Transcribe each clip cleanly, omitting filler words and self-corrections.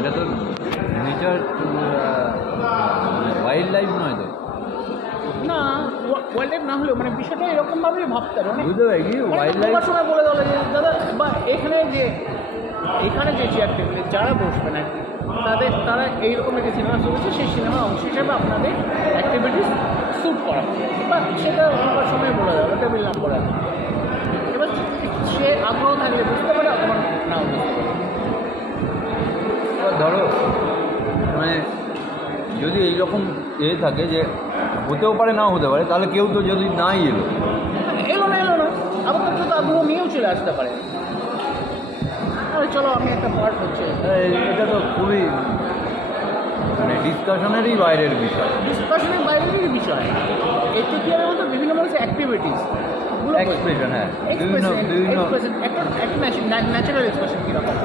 এটা তো nature wild life নয় তো। না ওয়াইল্ড লাইফ না হলেও মানে বিষয়টা এরকমভাবেই ভাবতে হবে। বুঝতে পারি কি ওয়াইল্ড লাইফ সময় বলে দেওয়া যে দাদা বা এখানে যে চেয়ার টেবিলে যারা বসবেন আর কি তারা এইরকম একটা সিনেমা চলেছে, সেই সিনেমার অংশ হিসেবে আপনাদের অ্যাক্টিভিটিস শ্যুট করা বা সেটা আমার সময় বলে দেওয়া টেবিল নাম করে দেওয়া। এবার সে আগ্রহ থাকলে বুঝতে পারে, আপনার নাও বুঝতে পারে। ধরো মানে যদি এইরকম থাকে যে হতেও পারে নাও হতে পারে, তাহলে কেউ তো যদি নাই এলো না আবার তো আগ্রহ নিয়েও চলে আসতে পারে। আরে চলো আমি একটা পার্ট হচ্ছে, এটা তো খুবই মানে ডিসকাশনেরই বাইরের বিষয়। এতে কি হবে বলতো, বিভিন্ন মানুষের অ্যাক্টিভিটিস এক্সপ্রেশন, হ্যাঁ বিভিন্ন একটা ন্যাচারাল এক্সপ্রেশন কীরকম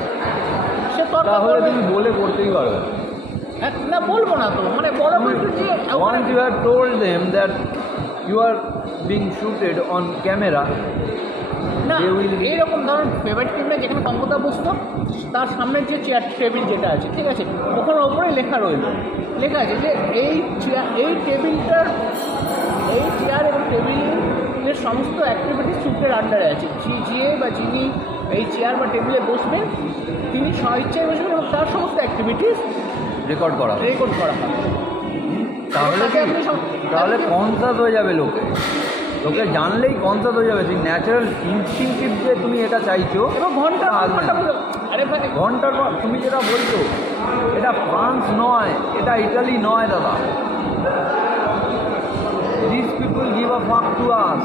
সে তাহলে তুমি বলে করতেই পারবে না। বলবো না তো মানে বড় বলতে যে once you have told them that you are being shooted on camera, না এইরকম ধরুন ফেভারিট টিমটা যেখানে কম্পিউটার বসতো তার সামনের যে চেয়ার টেবিল যেটা আছে, ঠিক আছে, ওখানে ওপরে লেখা আছে যে এই টেবিলটার এই চেয়ার এবং টেবিলের সমস্ত অ্যাক্টিভিটি শ্যুটের আন্ডারে আছে। যে বা যিনি এই চেয়ার বা টেবিলে বসবেন তিনি স্বইচ্ছায় বসবেন এবং তার সমস্ত অ্যাক্টিভিটিস রেকর্ড করা হবে। তাহলে কনসাস হয়ে যাবে লোকে জানলেই কনসাস হয়ে যাবে। সেই ন্যাচারাল ইনস্টিংক্টিভ যে তুমি এটা চাইছো এবং ঘন্টার পর তুমি যেটা বলছো, এটা ফ্রান্স নয়, এটা ইটালি নয় দাদা। দিস পিপল গিভ আ ফাক টু আস।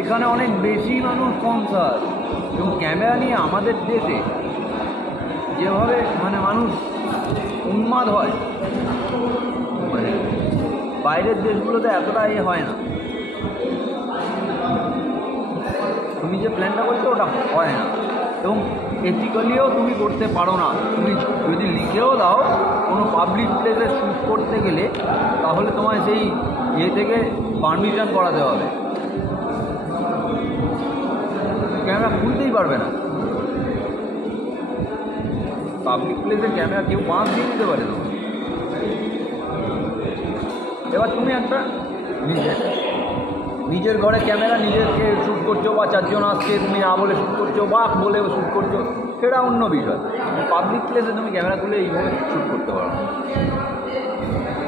এখানে অনেক বেশি মানুষ কনসাস, এবং ক্যামেরা নিয়ে আমাদের দেশে যেভাবে মানে মানুষ উন্মাদ হয়, মানে বাইরের দেশগুলোতে এতটা হয় না। তুমি যে প্ল্যানটা করছো ওটা হয় না, এবং এথিক্যালিও তুমি করতে পারো না। তুমি যদি লিখেও দাও কোনো পাবলিক প্লেসে শ্যুট করতে গেলে, তাহলে তোমায় সেই থেকে পারমিশন করাতে হবে। ক্যামেরা খুলতেই পারবে না পাবলিক প্লেসে। ক্যামেরা কেউ বাঁশ দিয়ে দিতে পারে না। এবার তুমি একটা নিজের ঘরে ক্যামেরা নিজেকে শ্যুট করছো, বা চারজন আসছে তুমি না বলে শ্যুট করছো বা বলে শ্যুট করছো, সেটা অন্য বিষয়। পাবলিক প্লেসে তুমি ক্যামেরা তুলে এইভাবে শ্যুট করতে পারো।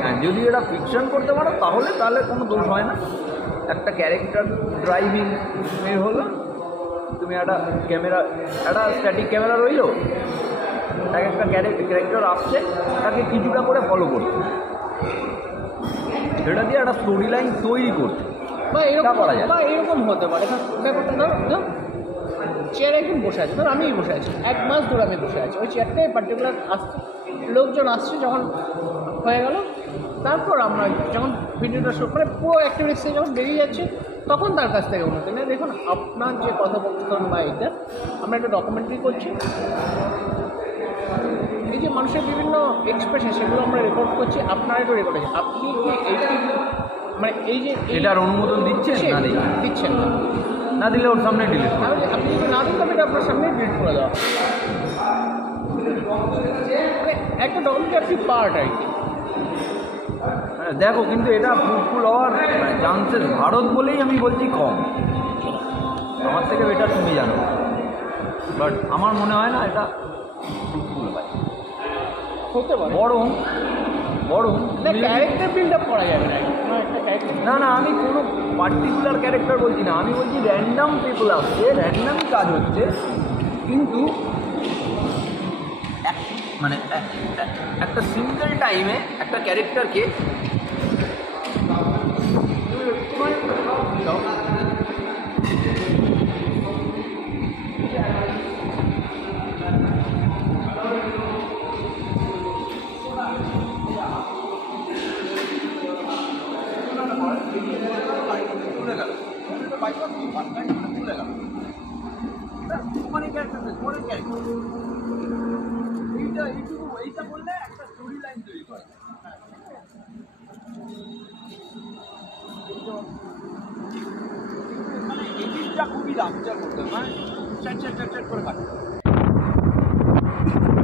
হ্যাঁ, যদি এটা ফিকশন করতে পারো তাহলে কোনো দোষ হয় না। একটা ক্যারেক্টার ড্রাইভিং হলো, তুমি একটা স্ট্যাটিক ক্যামেরা রইলো, একটা ক্যারেক্টার আসছে, তাকে কিছুটা করে ফলো করছে, সেটা দিয়ে একটা স্টোরি লাইন তৈরি করছে বা এরকম হতে পারে। ব্যাপারটা ধরো চেয়ারে একদিন বসে আছে, ধরো আমিই বসে আছি, 1 মাস ধরে আমি বসে আছি ওই চেয়ারটায় পার্টিকুলার আসছে, লোকজন আসছে, যখন হয়ে গেল তারপর আমরা যখন ভিডিওটা শুট করে পুরো অ্যাক্টিভিটিস যখন বেরিয়ে যাচ্ছে, তখন তার কাছ থেকে উন্নতি নেই। দেখুন আপনার যে কথোপকথন বা এটা আমরা একটা ডকুমেন্টারি করছি, এই যে মানুষের বিভিন্ন এক্সপ্রেশন সেগুলো আমরা রেকর্ড করছি, আপনারা একটু রেকর্ড করছি। আপনি কি এইটি মানে এই যে এটার অনুমোদন দিচ্ছেন না? দিচ্ছেন না দিলে ওর সামনে ডিলিট করে, আপনি যদি না দিন তবে এটা আপনার সামনে ডিলিট করে দেওয়া মানে একটা ডকুমেন্টারি পার্ট আর কি। দেখো কিন্তু এটা ফ্রুটফুল হওয়ার চান্সেস ভারত বলেই আমি বলছি কম। আমার থেকে বেটার তুমি জানো, বাট আমার মনে হয় না এটা ফ্রুটফুল হয়। হতে পারে বরং ক্যারেক্টার বিল্ড আপ করা যাবে না আমি কোনো পার্টিকুলার ক্যারেক্টার বলছি না, আমি বলছি র্যান্ডাম পিপল আসছে, র্যান্ডামই কাজ হচ্ছে, কিন্তু মানে একটা সিঙ্গেল টাইমে একটা ক্যারেক্টারকে এইটা বললে একটা স্টোরি লাইন তৈরি করে। মানে এডিটটা খুবই রামচার করতে হবে, মানে চ্যাট করে কাটতে হবে। না